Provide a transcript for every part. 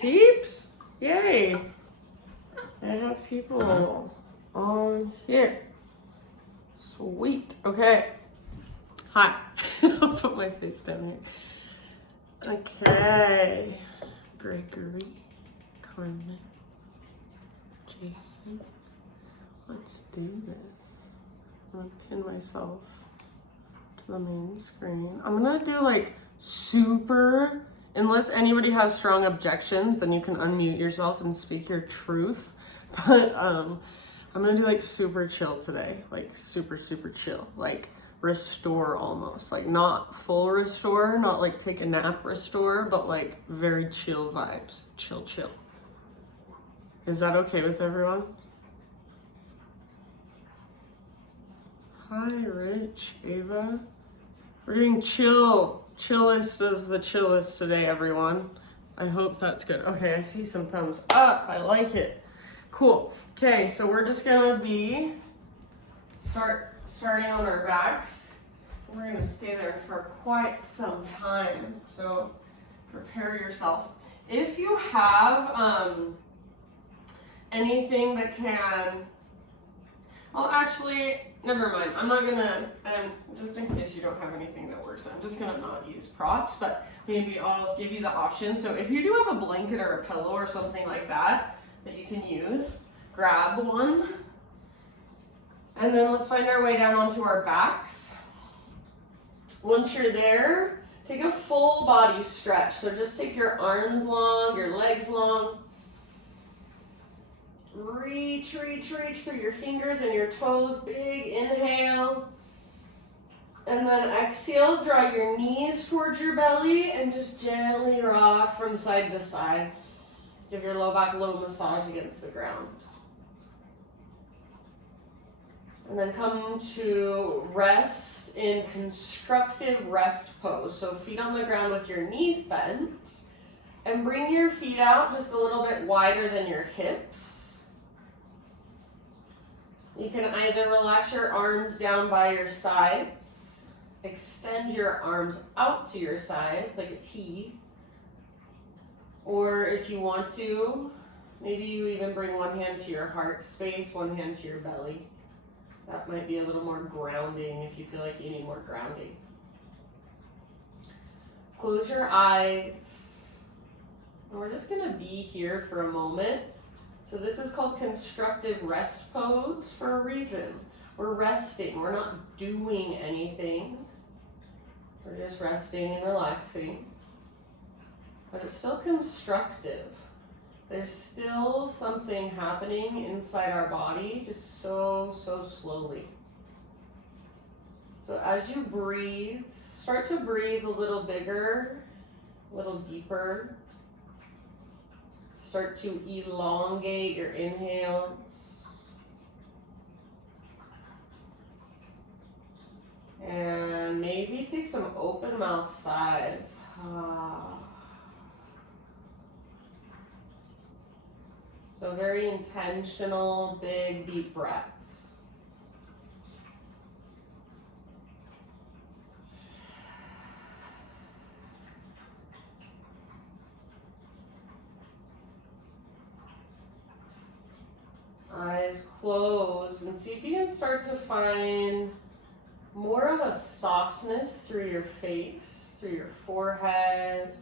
peeps. Yay. I have people on here. Sweet. Okay. Hi. I'll put my face down here. Okay. Gregory, Carmen, Jason. Let's do this. I'm gonna pin myself to the main screen. I'm gonna do like super, unless anybody has strong objections, then you can unmute yourself and speak your truth. But I'm gonna do like super chill today, like super chill, like restore almost, like not full restore, not like take a nap restore, but like very chill vibes, chill. Is that okay with everyone? Hi, Rich, Ava. We're doing chillest of the chillest today, everyone. I hope that's good. Okay, I see some thumbs up. I like it. Cool. Okay, so we're just gonna be starting on our backs. We're gonna stay there for quite some time. So prepare yourself. If you have anything that can, well, actually, never mind. I'm not gonna, just in case you don't have anything that works, I'm just gonna not use props, but maybe I'll give you the option. So if you do have a blanket or a pillow or something like that you can use, grab one. And then let's find our way down onto our backs. Once you're there, take a full body stretch. So just take your arms long, your legs long. Reach through your fingers and your toes. Big inhale. And then exhale, draw your knees towards your belly and just gently rock from side to side. Give your low back a little massage against the ground. And then come to rest in constructive rest pose. So feet on the ground with your knees bent. And bring your feet out just a little bit wider than your hips. You can either relax your arms down by your sides, extend your arms out to your sides like a T, or if you want to, maybe you even bring one hand to your heart space, one hand to your belly. That might be a little more grounding if you feel like you need more grounding. Close your eyes. And we're just gonna be here for a moment. So this is called constructive rest pose for a reason. We're resting, we're not doing anything. We're just resting and relaxing. But it's still constructive. There's still something happening inside our body, just so slowly. So as you breathe, start to breathe a little bigger, a little deeper. Start to elongate your inhales. And maybe take some open mouth sighs. So very intentional, big, deep breaths. Eyes closed, and see if you can start to find more of a softness through your face, through your forehead,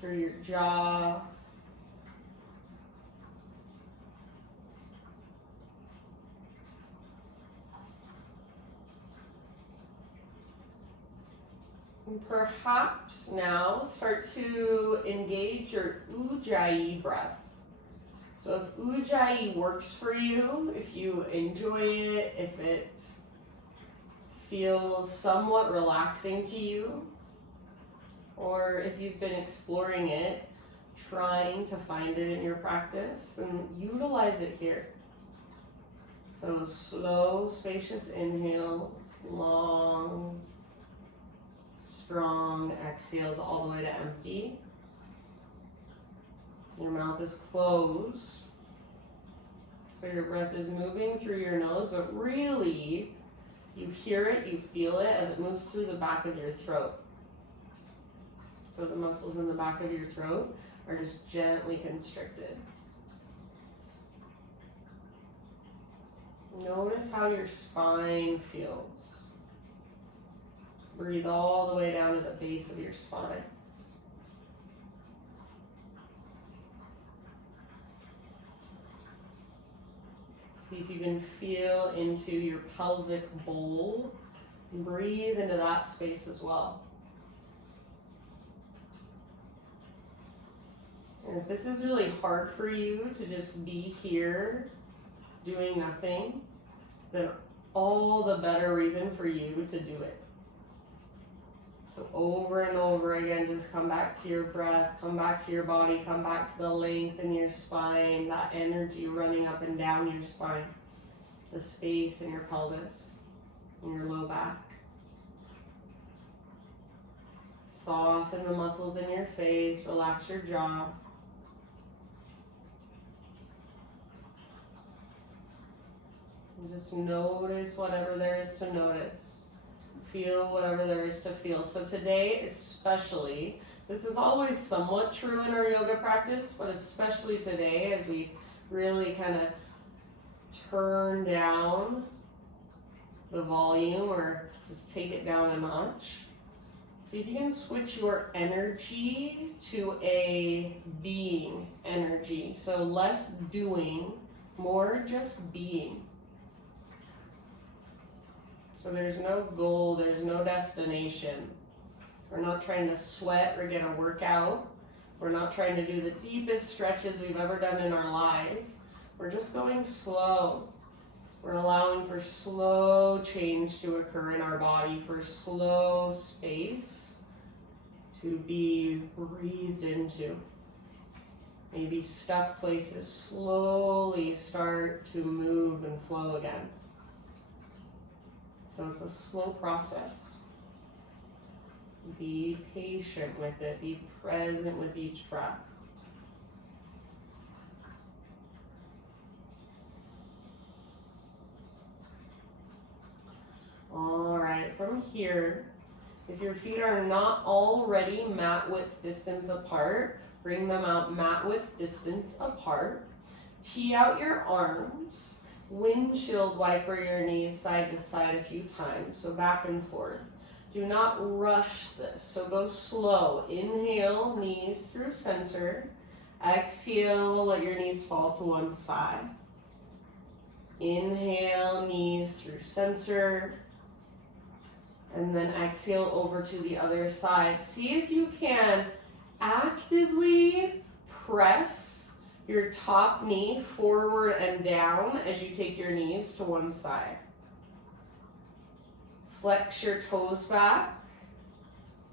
through your jaw. And perhaps now start to engage your Ujjayi breath. So if Ujjayi works for you, if you enjoy it, if it feels somewhat relaxing to you, or if you've been exploring it, trying to find it in your practice, then utilize it here. So slow, spacious inhales, long, strong exhales all the way to empty. Your mouth is closed. So your breath is moving through your nose, but really you hear it, you feel it as it moves through the back of your throat. So the muscles in the back of your throat are just gently constricted. Notice how your spine feels. Breathe all the way down to the base of your spine. See if you can feel into your pelvic bowl. Breathe into that space as well. And if this is really hard for you to just be here doing nothing, then all the better reason for you to do it. So over and over again, just come back to your breath, come back to your body, come back to the length in your spine, that energy running up and down your spine, the space in your pelvis, in your low back. Soften the muscles in your face, relax your jaw. And just notice whatever there is to notice. Feel whatever there is to feel. So today especially, this is always somewhat true in our yoga practice, but especially today as we really kind of turn down the volume or just take it down a notch. See if you can switch your energy to a being energy. So less doing, more just being. So there's no goal, there's no destination. We're not trying to sweat or get a workout. We're not trying to do the deepest stretches we've ever done in our life. We're just going slow. We're allowing for slow change to occur in our body, for slow space to be breathed into. Maybe stuck places slowly start to move and flow again. So it's a slow process. Be patient with it. Be present with each breath. All right, from here, if your feet are not already mat width distance apart, bring them out mat width distance apart. Tee out your arms. Windshield wiper your knees side to side a few times, so back and forth. Do not rush this, so go slow. Inhale, knees through center. Exhale, let your knees fall to one side. Inhale, knees through center. And then exhale over to the other side. See if you can actively press your top knee forward and down as you take your knees to one side. Flex your toes back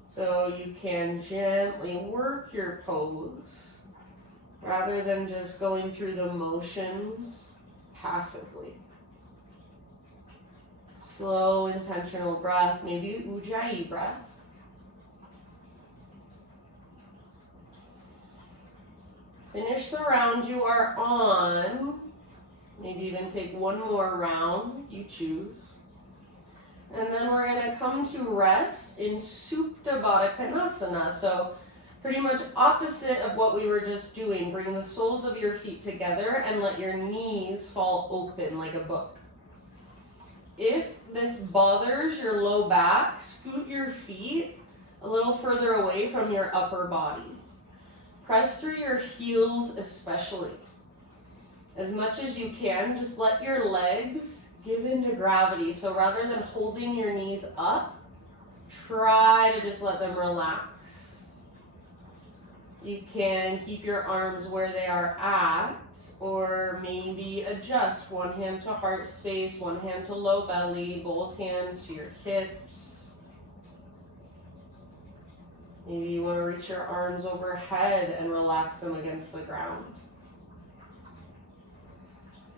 so you can gently work your pose rather than just going through the motions passively. Slow, intentional breath, maybe Ujjayi breath. Finish the round you are on. Maybe even take one more round, you choose. And then we're gonna come to rest in Supta Baddha Konasana. So pretty much opposite of what we were just doing. Bring the soles of your feet together and let your knees fall open like a book. If this bothers your low back, scoot your feet a little further away from your upper body. Press through your heels especially. As much as you can, just let your legs give into gravity. So rather than holding your knees up, try to just let them relax. You can keep your arms where they are at, or maybe adjust one hand to heart space, one hand to low belly, both hands to your hips. Maybe you want to reach your arms overhead and relax them against the ground.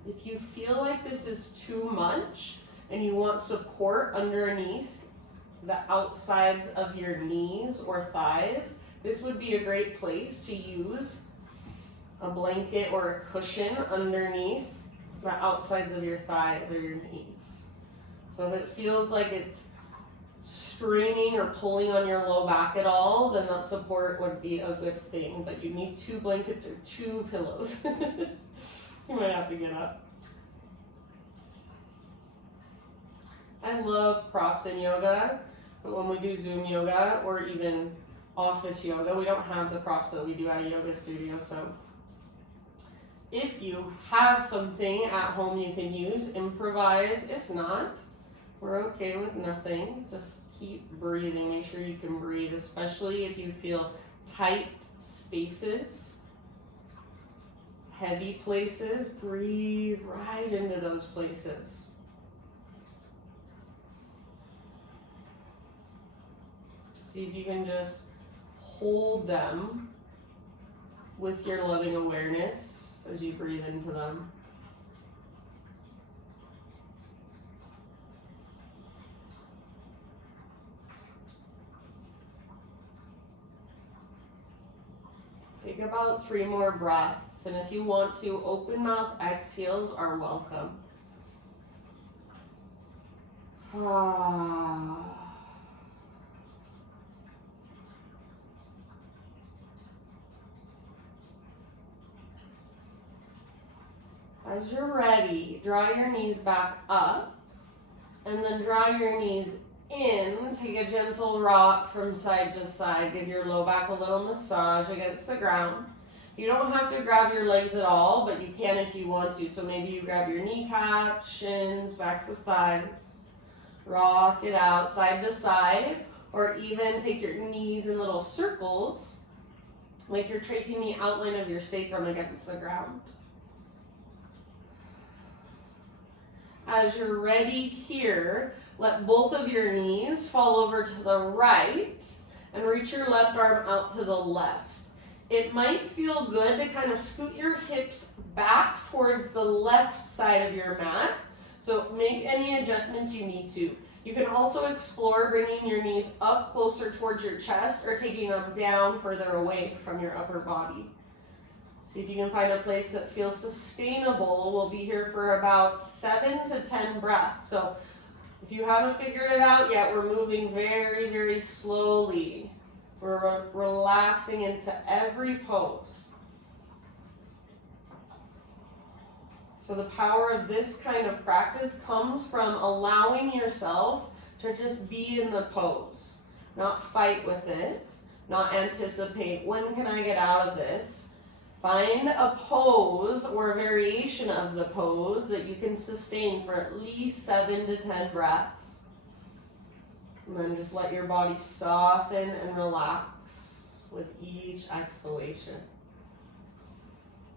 If you feel like this is too much and you want support underneath the outsides of your knees or thighs, this would be a great place to use a blanket or a cushion underneath the outsides of your thighs or your knees. So if it feels like it's straining or pulling on your low back at all, then that support would be a good thing. But you need 2 blankets or 2 pillows. You might have to get up. I love props in yoga, but when we do Zoom yoga or even office yoga, we don't have the props that we do at a yoga studio. So if you have something at home you can use, improvise. If not, we're okay with nothing. Just keep breathing. Make sure you can breathe, especially if you feel tight spaces, heavy places. Breathe right into those places. See if you can just hold them with your loving awareness as you breathe into them. Take about 3 more breaths, and if you want to, open mouth exhales are welcome. As you're ready, draw your knees back up, and then draw your knees in. Take a gentle rock from side to side. Give your low back a little massage against the ground. You don't have to grab your legs at all, but you can if you want to. So maybe you grab your kneecaps, shins, backs of thighs. Rock it out side to side, or even take your knees in little circles, like you're tracing the outline of your sacrum against the ground. As you're ready here, let both of your knees fall over to the right and reach your left arm out to the left. It might feel good to kind of scoot your hips back towards the left side of your mat, so make any adjustments you need to. You can also explore bringing your knees up closer towards your chest or taking them down further away from your upper body. See if you can find a place that feels sustainable. We'll be here for about 7 to 10 breaths. So if you haven't figured it out yet, we're moving very, very slowly. We're relaxing into every pose. So the power of this kind of practice comes from allowing yourself to just be in the pose, not fight with it, not anticipate, when can I get out of this? Find a pose or a variation of the pose that you can sustain for at least 7 to 10 breaths. And then just let your body soften and relax with each exhalation.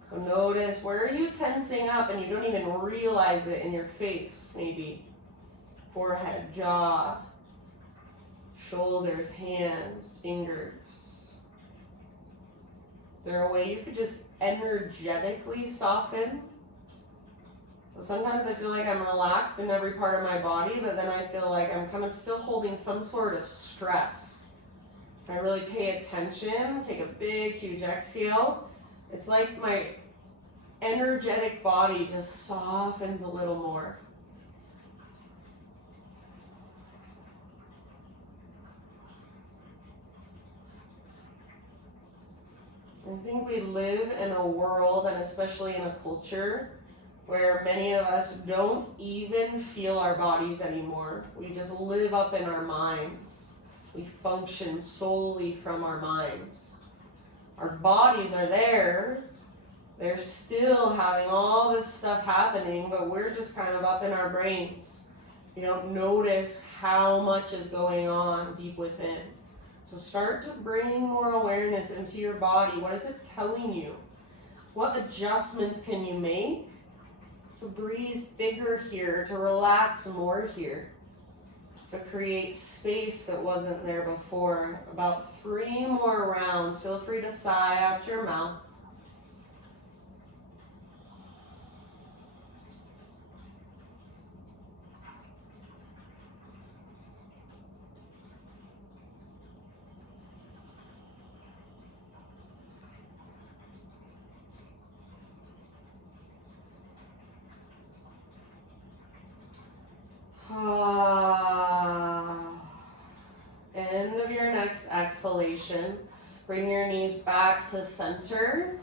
So notice, where are you tensing up and you don't even realize it in your face, maybe? Forehead, jaw, shoulders, hands, fingers. Is there a way you could just energetically soften? So sometimes I feel like I'm relaxed in every part of my body, but then I feel like I'm kind of still holding some sort of stress. If I really pay attention, take a big, huge exhale, it's like my energetic body just softens a little more. I think we live in a world, and especially in a culture, where many of us don't even feel our bodies anymore. We just live up in our minds. We function solely from our minds. Our bodies are there. They're still having all this stuff happening, but we're just kind of up in our brains. You don't notice how much is going on deep within. So start to bring more awareness into your body. What is it telling you? What adjustments can you make to breathe bigger here, to relax more here, to create space that wasn't there before? About 3 more rounds. Feel free to sigh out your mouth. your next exhalation, bring your knees back to center.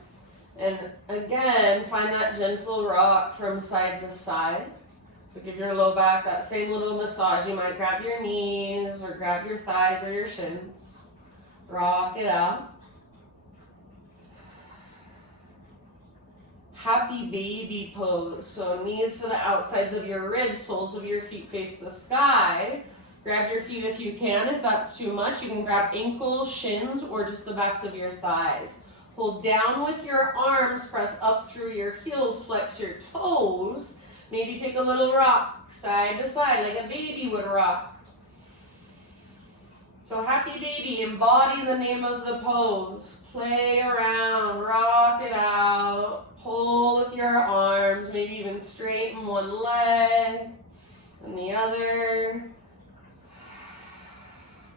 And again, find that gentle rock from side to side. So give your low back that same little massage. You might grab your knees or grab your thighs or your shins. Rock it out. Happy baby pose. So knees to the outsides of your ribs, soles of your feet face the sky. Grab your feet if you can. If that's too much, you can grab ankles, shins, or just the backs of your thighs. Hold down with your arms, press up through your heels, flex your toes. Maybe take a little rock, side to side, like a baby would rock. So happy baby, embody the name of the pose. Play around, rock it out. Pull with your arms, maybe even straighten one leg and the other.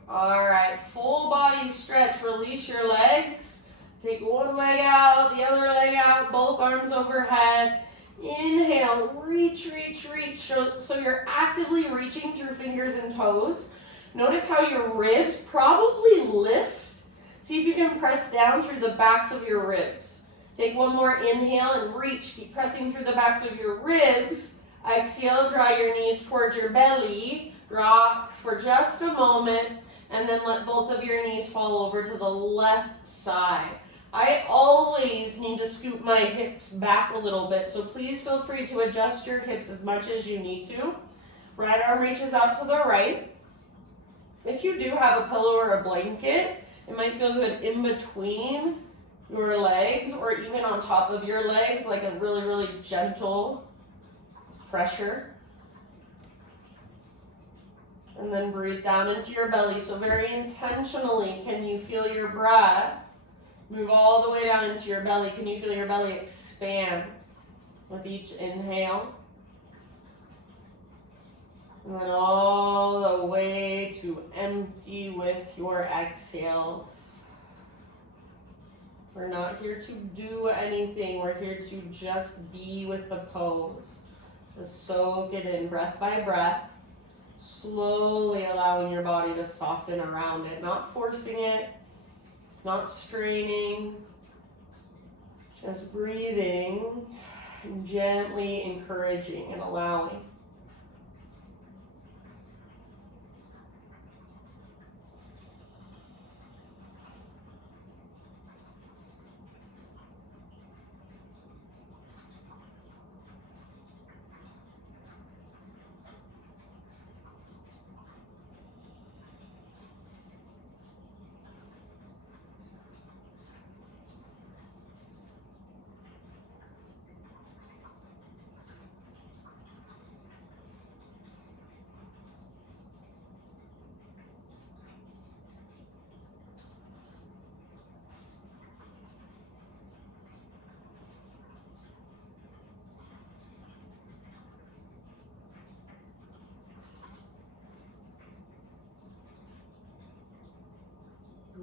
All right, full body stretch, release your legs. Take one leg out, the other leg out, both arms overhead. Inhale, reach, reach, reach. So you're actively reaching through fingers and toes. Notice how your ribs probably lift. See if you can press down through the backs of your ribs. Take one more inhale and reach. Keep pressing through the backs of your ribs. Exhale, draw your knees towards your belly. Rock for just a moment, and then let both of your knees fall over to the left side. I always need to scoop my hips back a little bit, so please feel free to adjust your hips as much as you need to. Right arm reaches out to the right. If you do have a pillow or a blanket, it might feel good in between your legs or even on top of your legs, like a really, really gentle pressure. And then breathe down into your belly. So very intentionally, can you feel your breath move all the way down into your belly? Can you feel your belly expand with each inhale? And then all the way to empty with your exhales. We're not here to do anything. We're here to just be with the pose. Just soak it in breath by breath. Slowly allowing your body to soften around it. Not forcing it. Not straining. Just breathing. And gently encouraging and allowing.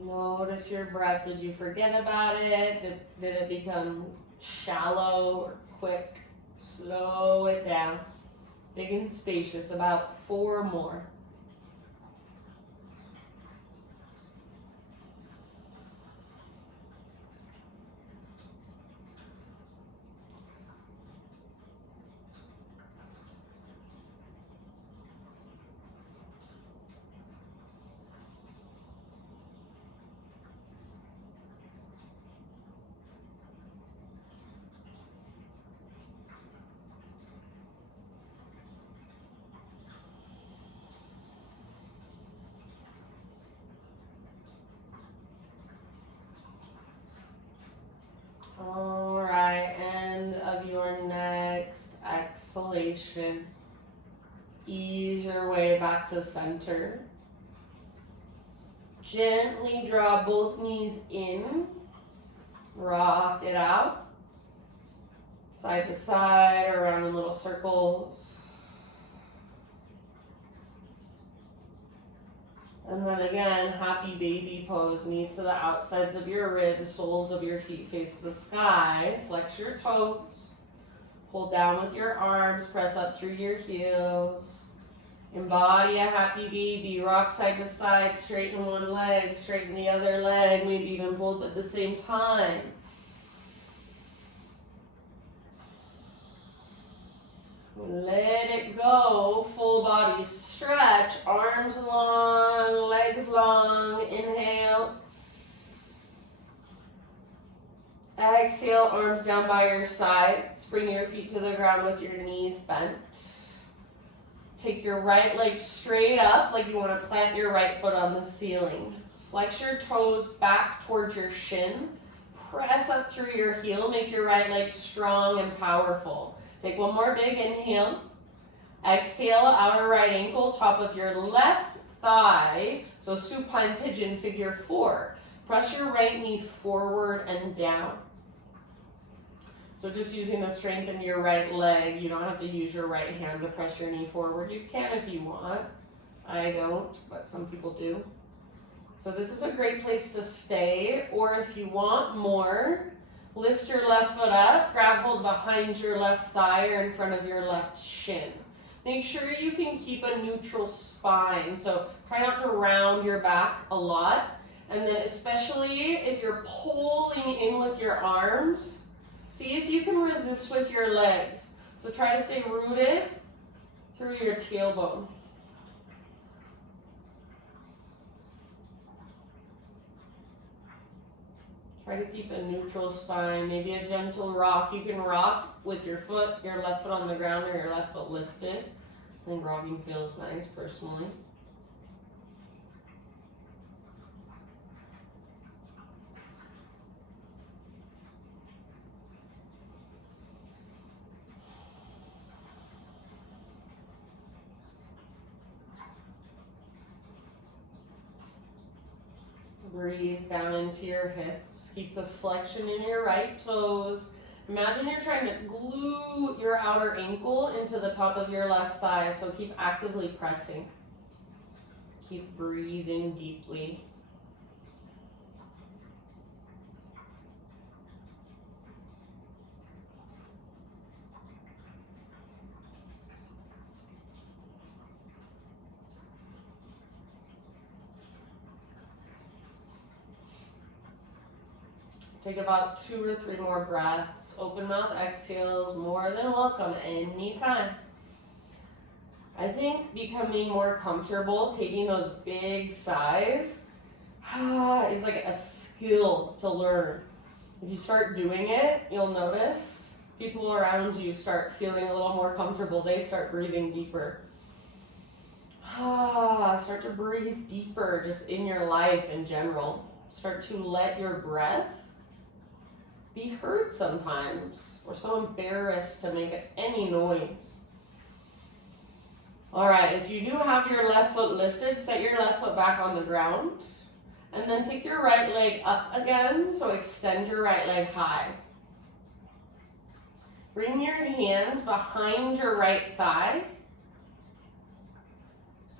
Notice your breath. Did you forget about it? Did it become shallow or quick? Slow it down. Big and spacious. About 4 more. All right, end of your next exhalation. Ease your way back to center. Gently draw both knees in. Rock it out. Side to side, around in little circles. And then again, happy baby pose. Knees to the outsides of your ribs, soles of your feet face the sky. Flex your toes. Hold down with your arms, press up through your heels. Embody a happy baby. Rock side to side, straighten one leg, straighten the other leg, maybe even both at the same time. Let it go. Full body stretch. Arms long, legs long. Inhale. Exhale, arms down by your sides. Bring your feet to the ground with your knees bent. Take your right leg straight up like you want to plant your right foot on the ceiling. Flex your toes back towards your shin. Press up through your heel. Make your right leg strong and powerful. Take one more big inhale. Exhale, outer right ankle, top of your left thigh. So supine pigeon, figure 4. Press your right knee forward and down. So just using the strength in your right leg, you don't have to use your right hand to press your knee forward. You can if you want. I don't, but some people do. So this is a great place to stay, or if you want more, lift your left foot up, grab hold behind your left thigh or in front of your left shin. Make sure you can keep a neutral spine, so try not to round your back a lot. And then especially if you're pulling in with your arms, see if you can resist with your legs. So try to stay rooted through your tailbone. Try to keep a neutral spine, maybe a gentle rock. You can rock with your foot, your left foot on the ground or your left foot lifted. I think rocking feels nice personally. Breathe down into your hips. Keep the flexion in your right toes. Imagine you're trying to glue your outer ankle into the top of your left thigh, so keep actively pressing. Keep breathing deeply. Take about 2 or 3 more breaths. Open mouth exhales, more than welcome anytime. I think becoming more comfortable taking those big sighs is like a skill to learn. If you start doing it, you'll notice people around you start feeling a little more comfortable. They start breathing deeper. Start to breathe deeper just in your life in general. Start to let your breath be heard sometimes. We're so embarrassed to make any noise. All right, if you do have your left foot lifted, set your left foot back on the ground. And then take your right leg up again, so extend your right leg high. Bring your hands behind your right thigh.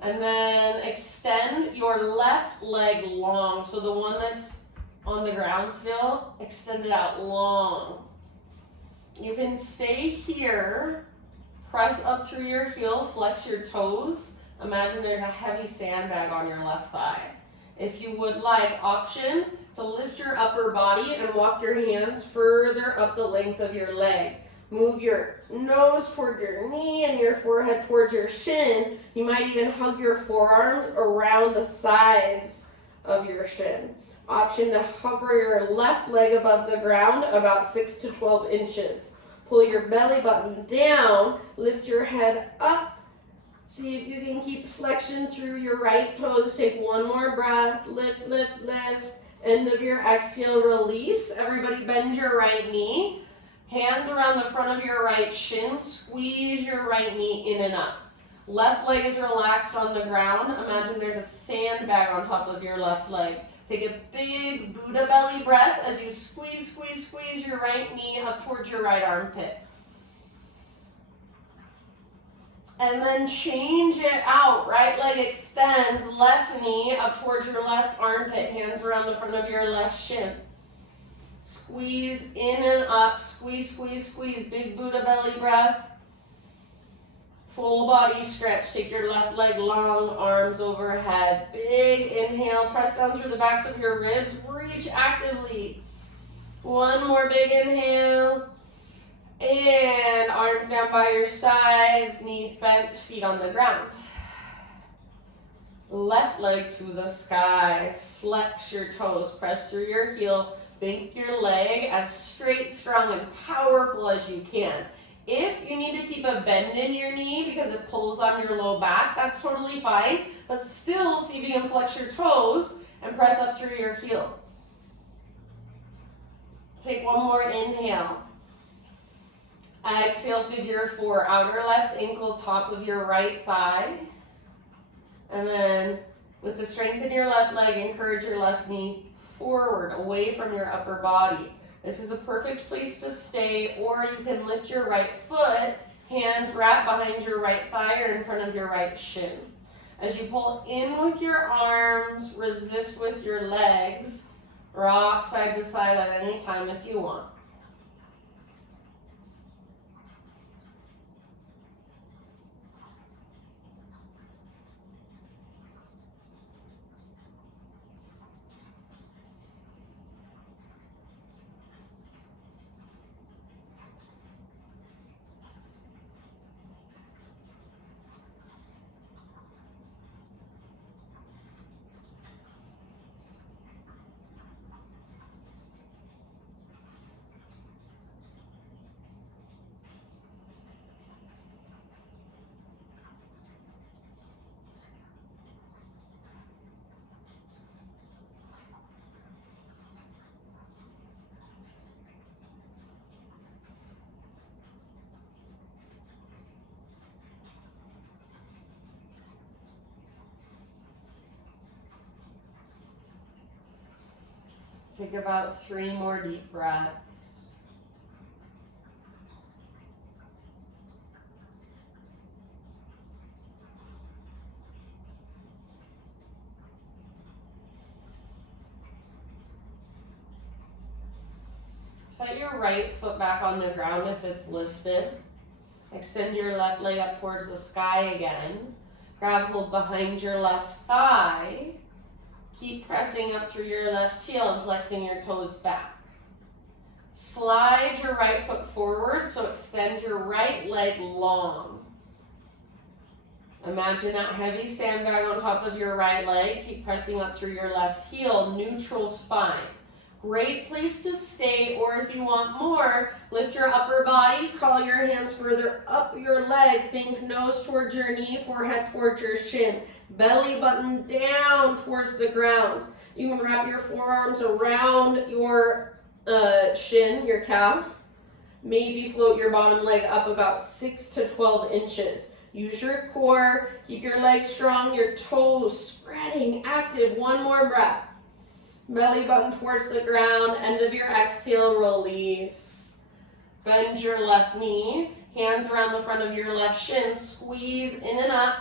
And then extend your left leg long, so the one that's on the ground still, extend it out long. You can stay here, press up through your heel, flex your toes. Imagine there's a heavy sandbag on your left thigh. If you would like, option to lift your upper body and walk your hands further up the length of your leg. Move your nose toward your knee and your forehead towards your shin. You might even hug your forearms around the sides of your shin. Option to hover your left leg above the ground about 6 to 12 inches. Pull your belly button down, lift your head up. See if you can keep flexion through your right toes. Take one more breath, lift, lift, lift. End of your exhale, release. Everybody bend your right knee. Hands around the front of your right shin. Squeeze your right knee in and up. Left leg is relaxed on the ground. Imagine there's a sandbag on top of your left leg. Take a big Buddha belly breath as you squeeze, squeeze, squeeze your right knee up towards your right armpit. And then change it out. Right leg extends, left knee up towards your left armpit, hands around the front of your left shin. Squeeze in and up, squeeze, squeeze, squeeze, big Buddha belly breath. Full body stretch. Take your left leg long, arms overhead. Big inhale. Press down through the backs of your ribs. Reach actively. One more big inhale. And arms down by your sides. Knees bent, feet on the ground. Left leg to the sky. Flex your toes. Press through your heel. Make your leg as straight, strong, and powerful as you can. If you need to keep a bend in your knee because it pulls on your low back, that's totally fine. But still, see if you can flex your toes and press up through your heel. Take one more inhale. Exhale, figure four. Outer left ankle, top of your right thigh. And then with the strength in your left leg, encourage your left knee forward, away from your upper body. This is a perfect place to stay, or you can lift your right foot, hands wrapped behind your right thigh or in front of your right shin. As you pull in with your arms, resist with your legs, rock side to side at any time if you want. Take about 3 more deep breaths. Set your right foot back on the ground if it's lifted. Extend your left leg up towards the sky again. Grab hold behind your left thigh. Keep pressing up through your left heel and flexing your toes back. Slide your right foot forward, so extend your right leg long. Imagine that heavy sandbag on top of your right leg. Keep pressing up through your left heel, neutral spine. Great place to stay, or if you want more, lift your upper body, crawl your hands further up your leg. Think nose towards your knee, forehead towards your shin. Belly button down towards the ground. You can wrap your forearms around your shin, your calf. Maybe float your bottom leg up about 6 to 12 inches. Use your core, keep your legs strong, your toes spreading, active. One more breath. Belly button towards the ground, end of your exhale, release. Bend your left knee, hands around the front of your left shin, squeeze in and up.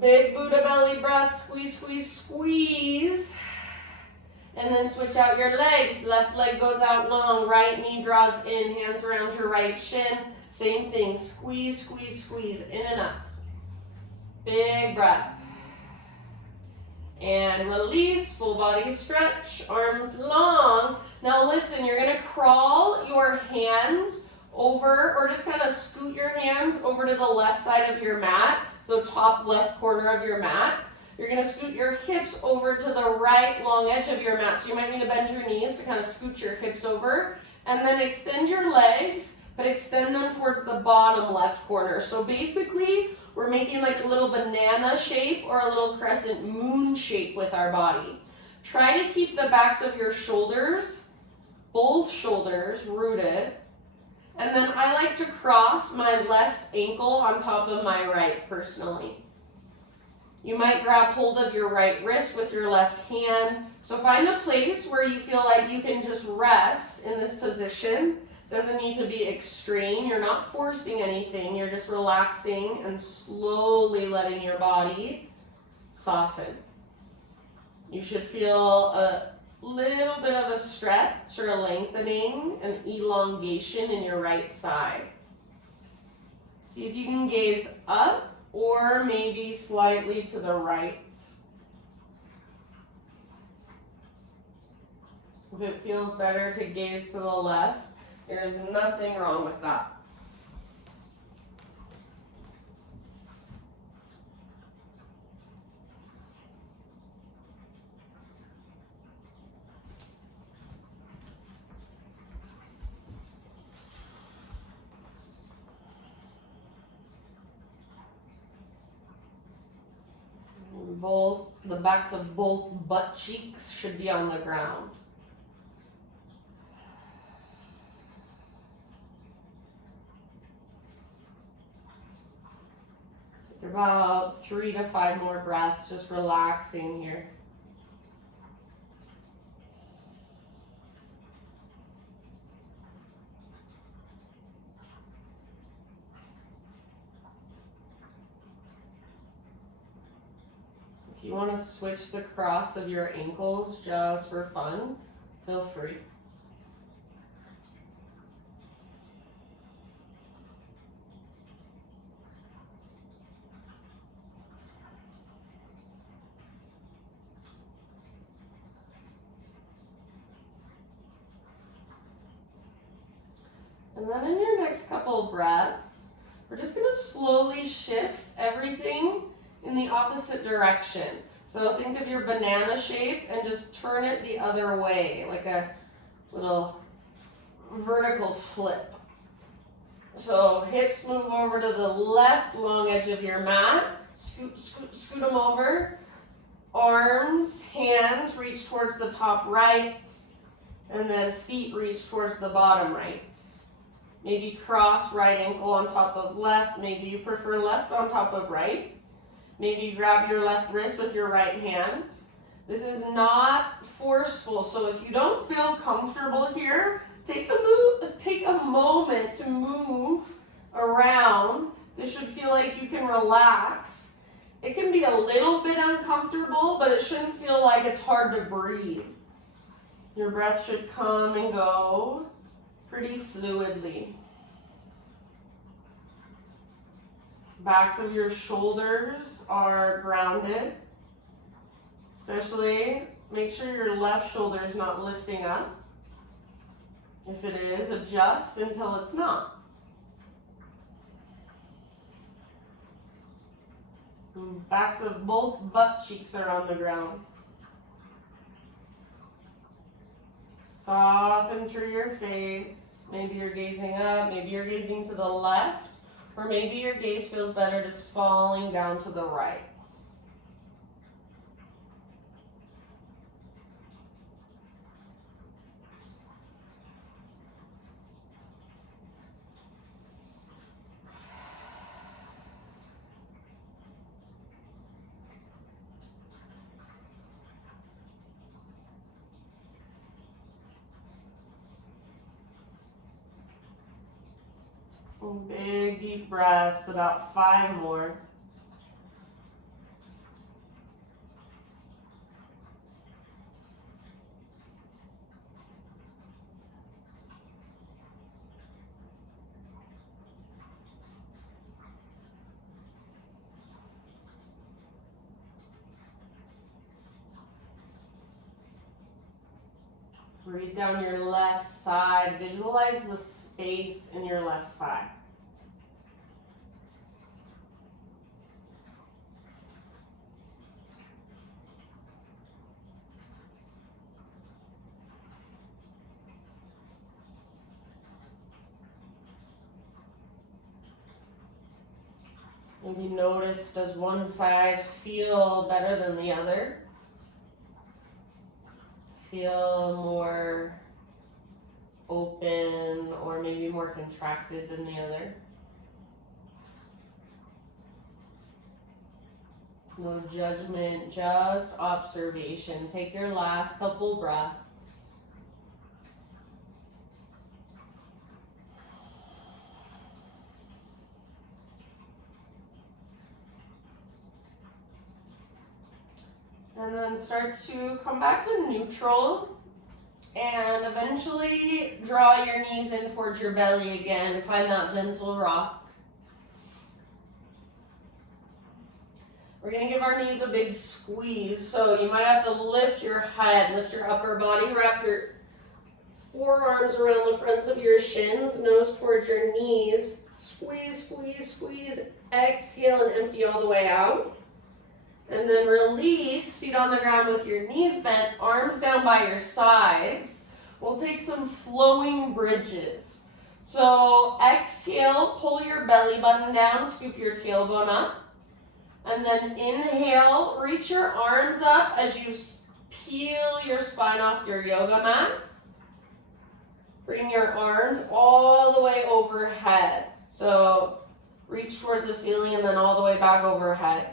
Big Buddha belly breath, squeeze, squeeze, squeeze. And then switch out your legs. Left leg goes out long, right knee draws in, hands around your right shin. Same thing, squeeze, squeeze, squeeze, in and up. Big breath. And release, full body stretch, arms long. Now listen, you're gonna crawl your hands over, or just kind of scoot your hands over to the left side of your mat, so top left corner of your mat. You're gonna scoot your hips over to the right long edge of your mat, so you might need to bend your knees to kind of scoot your hips over, and then extend your legs, but extend them towards the bottom left corner. So basically, we're making like a little banana shape or a little crescent moon shape with our body. Try to keep the backs of your shoulders, both shoulders, rooted. And then I like to cross my left ankle on top of my right, personally. You might grab hold of your right wrist with your left hand. So find a place where you feel like you can just rest in this position. Doesn't need to be extreme. You're not forcing anything. You're just relaxing and slowly letting your body soften. You should feel a little bit of a stretch or a lengthening, an elongation in your right side. See if you can gaze up or maybe slightly to the right. If it feels better to gaze to the left, there's nothing wrong with that. The backs of both butt cheeks should be on the ground. Take about 3 to 5 more breaths, just relaxing here. If you want to switch the cross of your ankles just for fun, feel free. And then in your next couple of breaths, we're just going to slowly shift everything in the opposite direction. So think of your banana shape and just turn it the other way, like a little vertical flip. So hips move over to the left long edge of your mat. Scoot, scoot, scoot them over. Arms, hands reach towards the top right. And then feet reach towards the bottom right. Maybe cross right ankle on top of left. Maybe you prefer left on top of right. Maybe grab your left wrist with your right hand. This is not forceful, so if you don't feel comfortable here, take a moment to move around. This should feel like you can relax. It can be a little bit uncomfortable, but it shouldn't feel like it's hard to breathe. Your breath should come and go pretty fluidly. Backs of your shoulders are grounded. Especially make sure your left shoulder is not lifting up. If it is, adjust until it's not. Backs of both butt cheeks are on the ground. Soften through your face. Maybe you're gazing up, maybe you're gazing to the left. Or maybe your gaze feels better just falling down to the right. Big deep breaths, about 5 more. Breathe down your left side. Visualize the space in your left side. Maybe notice, does one side feel better than the other? Feel more open or maybe more contracted than the other? No judgment, just observation. Take your last couple breaths. And then start to come back to neutral and eventually draw your knees in towards your belly again. Find that gentle rock. We're going to give our knees a big squeeze. So you might have to lift your head, lift your upper body, wrap your forearms around the fronts of your shins, nose towards your knees. Squeeze, squeeze, squeeze. Exhale and empty all the way out. And then release, feet on the ground with your knees bent, arms down by your sides. We'll take some flowing bridges. So exhale, pull your belly button down, scoop your tailbone up. And then inhale, reach your arms up as you peel your spine off your yoga mat. Bring your arms all the way overhead. So reach towards the ceiling and then all the way back overhead.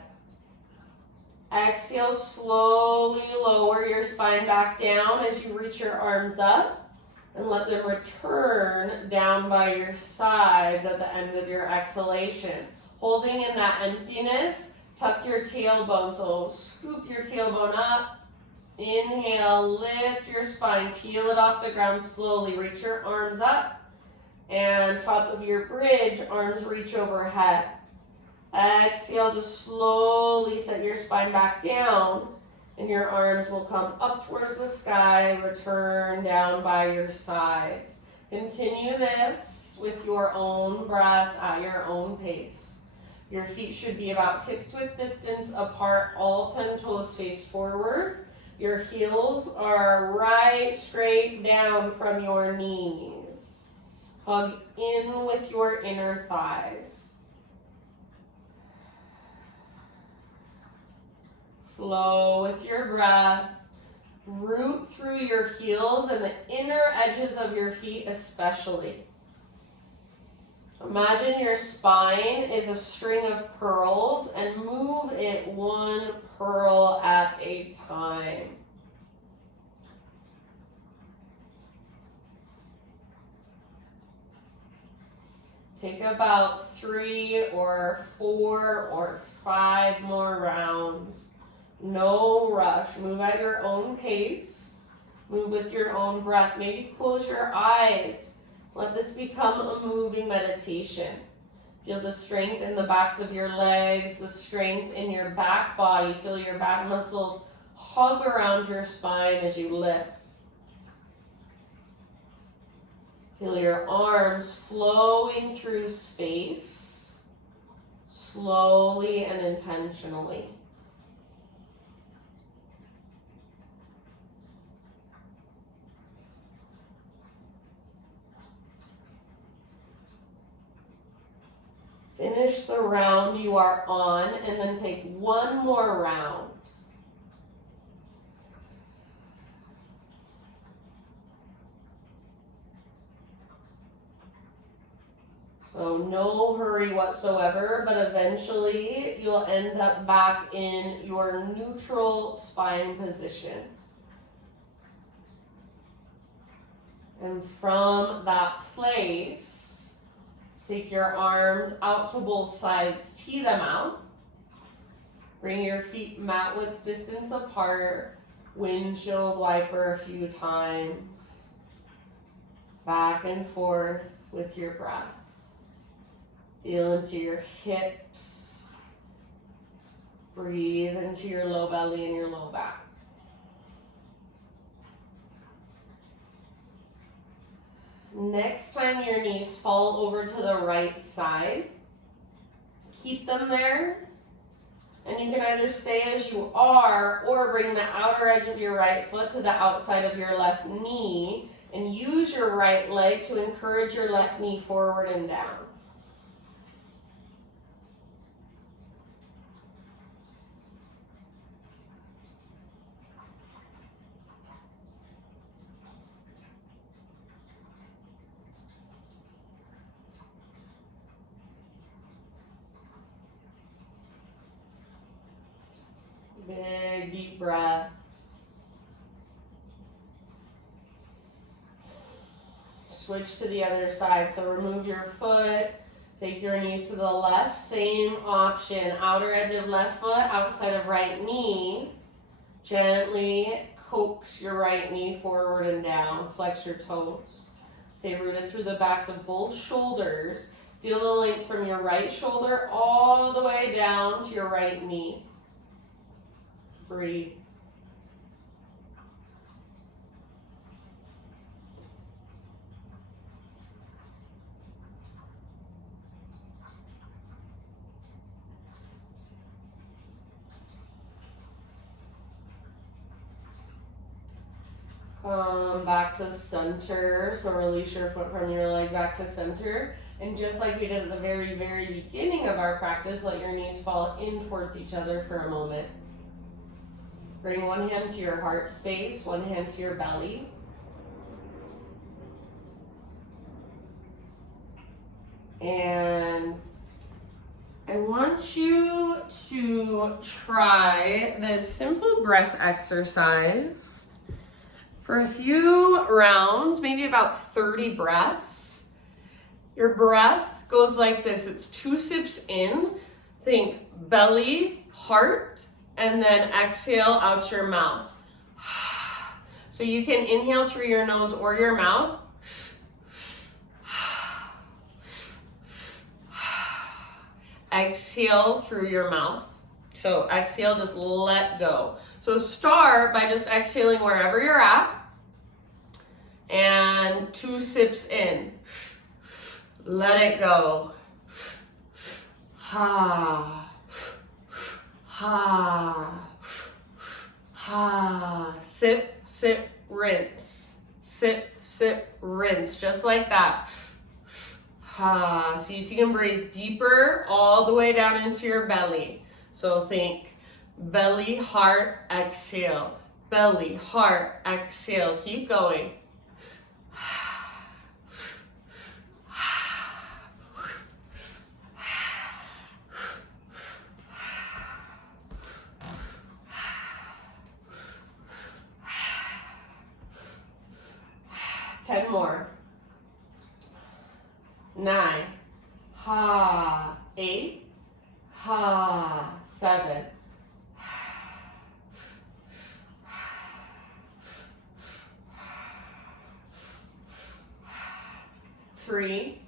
Exhale, slowly lower your spine back down as you reach your arms up and let them return down by your sides at the end of your exhalation. Holding in that emptiness, tuck your tailbone, so scoop your tailbone up. Inhale, lift your spine, peel it off the ground slowly, reach your arms up, and top of your bridge, arms reach overhead. Exhale to slowly set your spine back down, and your arms will come up towards the sky, return down by your sides. Continue this with your own breath at your own pace. Your feet should be about hips width distance apart, all 10 toes face forward. Your heels are right straight down from your knees. Hug in with your inner thighs. Flow with your breath. Root through your heels and the inner edges of your feet especially. Imagine your spine is a string of pearls and move it one pearl at a time. Take about 3 or 4 or 5 more rounds. No rush. Move at your own pace. Move with your own breath. Maybe close your eyes. Let this become a moving meditation. Feel the strength in the backs of your legs, the strength in your back body. Feel your back muscles hug around your spine as you lift. Feel your arms flowing through space, slowly and intentionally. Finish the round you are on and then take one more round. So no hurry whatsoever, but eventually you'll end up back in your neutral spine position. And from that place, take your arms out to both sides, tee them out. Bring your feet mat width distance apart, windshield wiper a few times. Back and forth with your breath. Feel into your hips. Breathe into your low belly and your low back. Next time your knees fall over to the right side, keep them there. And you can either stay as you are or bring the outer edge of your right foot to the outside of your left knee and use your right leg to encourage your left knee forward and down. Big deep breaths. Switch to the other side. So remove your foot, take your knees to the left. Same option. Outer edge of left foot, outside of right knee. Gently coax your right knee forward and down. Flex your toes. Stay rooted through the backs of both shoulders. Feel the length from your right shoulder all the way down to your right knee. Breathe. Come back to center. So release your foot from your leg back to center. And just like we did at the very, very beginning of our practice, let your knees fall in towards each other for a moment. Bring one hand to your heart space, one hand to your belly. And I want you to try this simple breath exercise for a few rounds, maybe about 30 breaths. Your breath goes like this. It's 2 sips in. Think belly, heart, and then exhale out your mouth. So you can inhale through your nose or your mouth. Exhale through your mouth. So exhale, just let go. So start by just exhaling wherever you're at. And 2 sips in. Let it go. Ha. Ha. Ha. Sip, sip, rinse. Sip, sip, rinse. Just like that. Ha. See if you can breathe deeper all the way down into your belly. So think belly, heart, exhale. Belly, heart, exhale. Keep going. 10 more. 9. Ha. 8. Ha. 7. 3,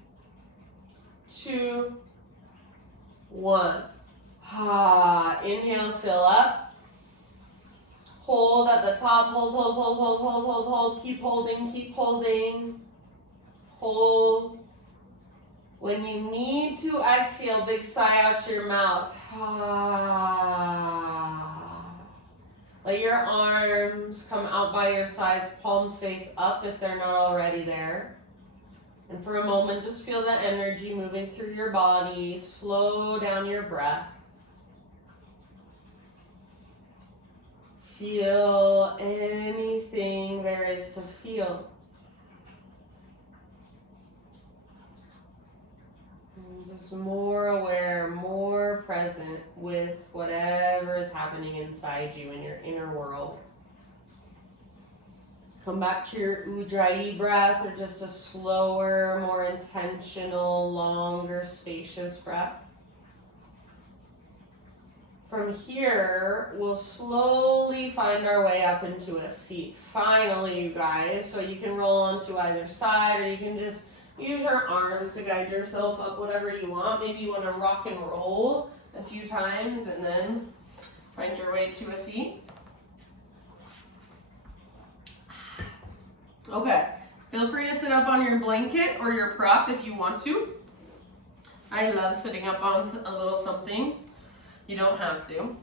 2, 1. Ha. Inhale, fill up. Hold at the top. Hold, hold, hold, hold, hold, hold, hold. Keep holding, keep holding. Hold. When you need to exhale, big sigh out your mouth. Ah. Let your arms come out by your sides, palms face up if they're not already there. And for a moment, just feel the energy moving through your body. Slow down your breath. Feel anything there is to feel. And just more aware, more present with whatever is happening inside you in your inner world. Come back to your Ujjayi breath, or just a slower, more intentional, longer, spacious breath. From here, we'll slowly find our way up into a seat. Finally, you guys, so you can roll onto either side, or you can just use your arms to guide yourself up, whatever you want. Maybe you want to rock and roll a few times and then find your way to a seat. Okay, feel free to sit up on your blanket or your prop if you want to. I love sitting up on a little something. You don't have to,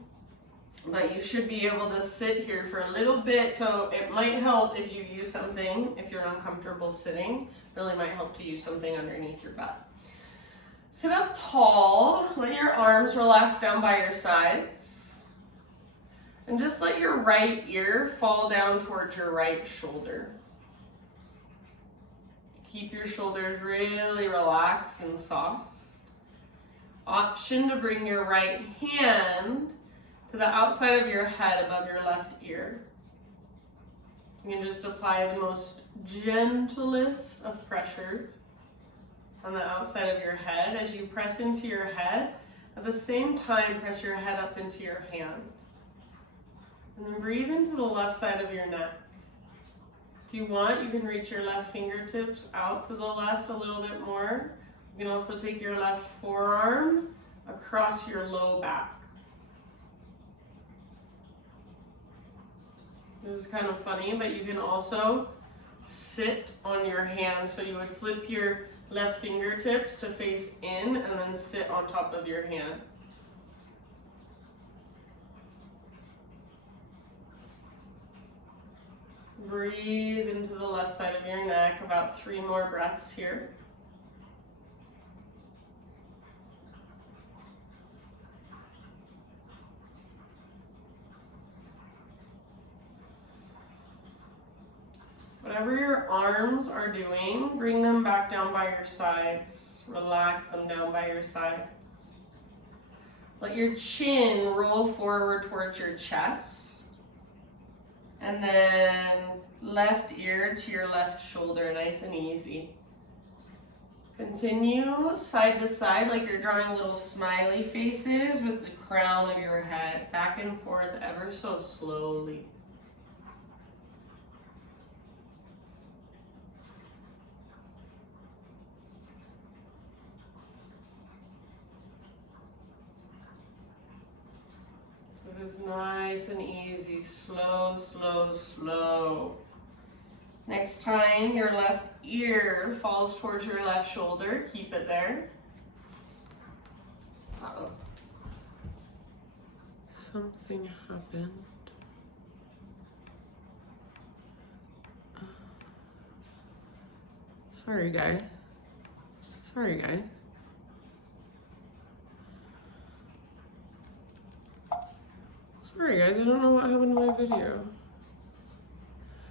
but you should be able to sit here for a little bit. So it might help if you use something, if you're uncomfortable sitting, really might help to use something underneath your butt. Sit up tall, let your arms relax down by your sides, and just let your right ear fall down towards your right shoulder. Keep your shoulders really relaxed and soft. Option to bring your right hand to the outside of your head above your left ear. You can just apply the most gentlest of pressure on the outside of your head. As you press into your head, at the same time, press your head up into your hand. And then breathe into the left side of your neck. If you want, you can reach your left fingertips out to the left a little bit more. You can also take your left forearm across your low back. This is kind of funny, but you can also sit on your hand. So you would flip your left fingertips to face in and then sit on top of your hand. Breathe into the left side of your neck, about 3 more breaths here. Whatever your arms are doing, bring them back down by your sides. Relax them down by your sides. Let your chin roll forward towards your chest. And then left ear to your left shoulder, nice and easy. Continue side to side like you're drawing little smiley faces with the crown of your head, back and forth ever so slowly. It is nice and easy, slow, slow, slow. Next time your left ear falls towards your left shoulder, keep it there. Uh-oh. Something happened. Sorry, guy. Sorry, guy. Sorry guys, I don't know what happened to my video.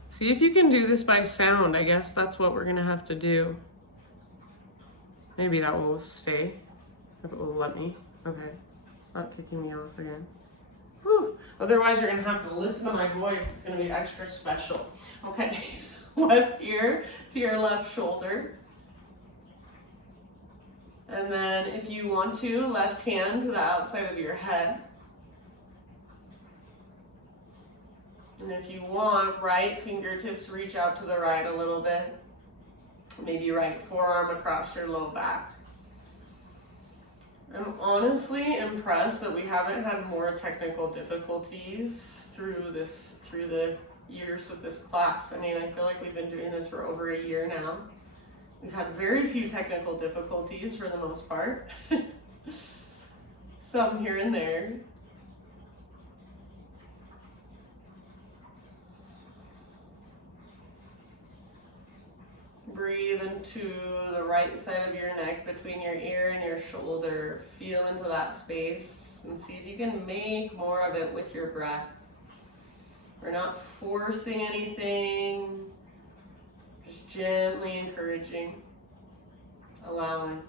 See if you can do this by sound. I guess that's what we're gonna have to do. Maybe that will stay, if it will let me. Okay, it's not kicking me off again. Whew. Otherwise you're gonna have to listen to my voice. It's gonna be extra special. Okay, left ear to your left shoulder. And then if you want to, left hand to the outside of your head. And if you want, right fingertips reach out to the right a little bit. Maybe right forearm across your low back. I'm honestly impressed that we haven't had more technical difficulties through the years of this class. I mean, I feel like we've been doing this for over a year now. We've had very few technical difficulties for the most part. Some here and there. Breathe into the right side of your neck between your ear and your shoulder. Feel into that space and see if you can make more of it with your breath. We're not forcing anything, just gently encouraging, allowing.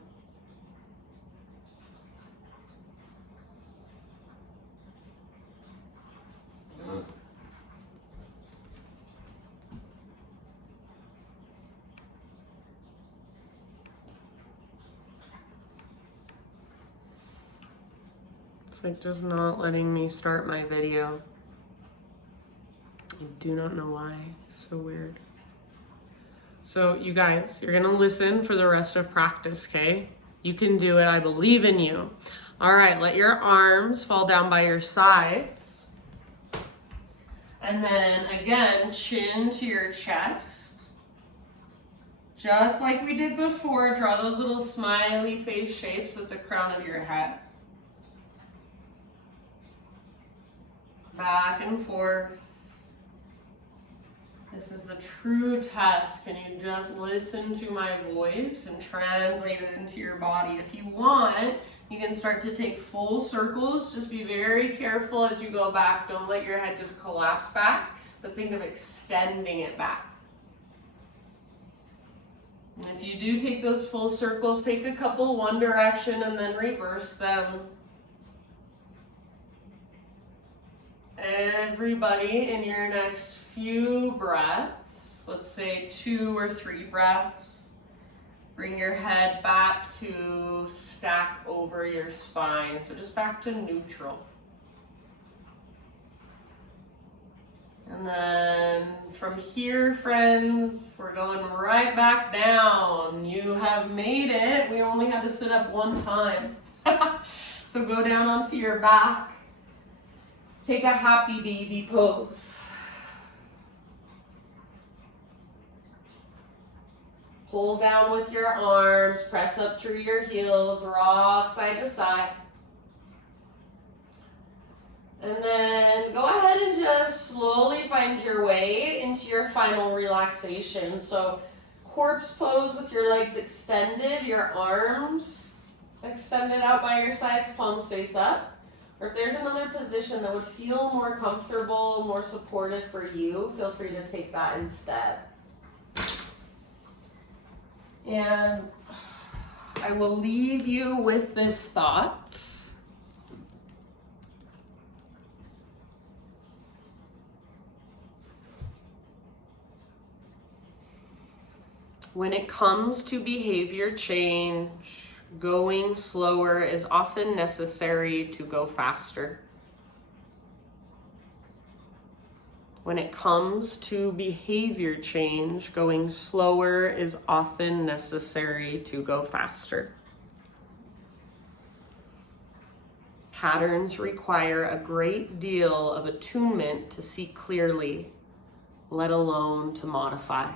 It's like just not letting me start my video. I do not know why. So weird. So you guys, you're gonna listen for the rest of practice, okay? You can do it. I believe in you. All right, let your arms fall down by your sides. And then again, chin to your chest. Just like we did before, draw those little smiley face shapes with the crown of your head. Back and forth. This is the true test. Can you just listen to my voice and translate it into your body? If you want, you can start to take full circles. Just be very careful as you go back. Don't let your head just collapse back, but think of extending it back. And if you do take those full circles, take a couple one direction and then reverse them. Everybody, in your next few breaths, let's say 2 or 3 breaths, bring your head back to stack over your spine. So just back to neutral. And then from here, friends, we're going right back down. You have made it. We only had to sit up one time. So go down onto your back. Take a happy baby pose. Pull down with your arms, press up through your heels, rock side to side. And then go ahead and just slowly find your way into your final relaxation. So corpse pose with your legs extended, your arms extended out by your sides, palms face up. Or if there's another position that would feel more comfortable, more supportive for you, feel free to take that instead. And I will leave you with this thought. When it comes to behavior change, going slower is often necessary to go faster. When it comes to behavior change, going slower is often necessary to go faster. Patterns require a great deal of attunement to see clearly, let alone to modify.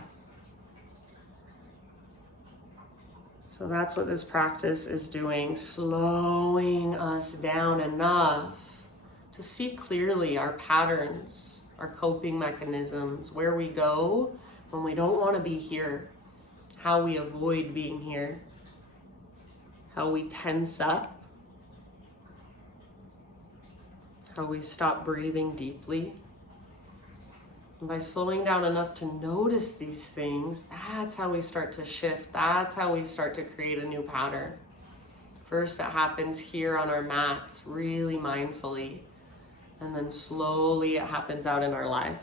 So that's what this practice is doing, slowing us down enough to see clearly our patterns, our coping mechanisms, where we go when we don't want to be here, how we avoid being here, how we tense up, how we stop breathing deeply. And by slowing down enough to notice these things, that's how we start to shift. That's how we start to create a new pattern. First, it happens here on our mats, really mindfully. And then slowly it happens out in our life.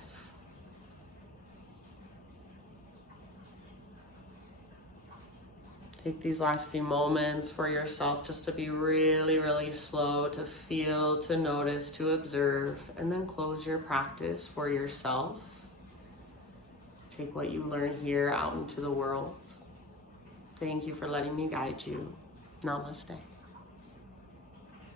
Take these last few moments for yourself just to be really, really slow, to feel, to notice, to observe, and then close your practice for yourself. Take what you learn here out into the world. Thank you for letting me guide you. Namaste.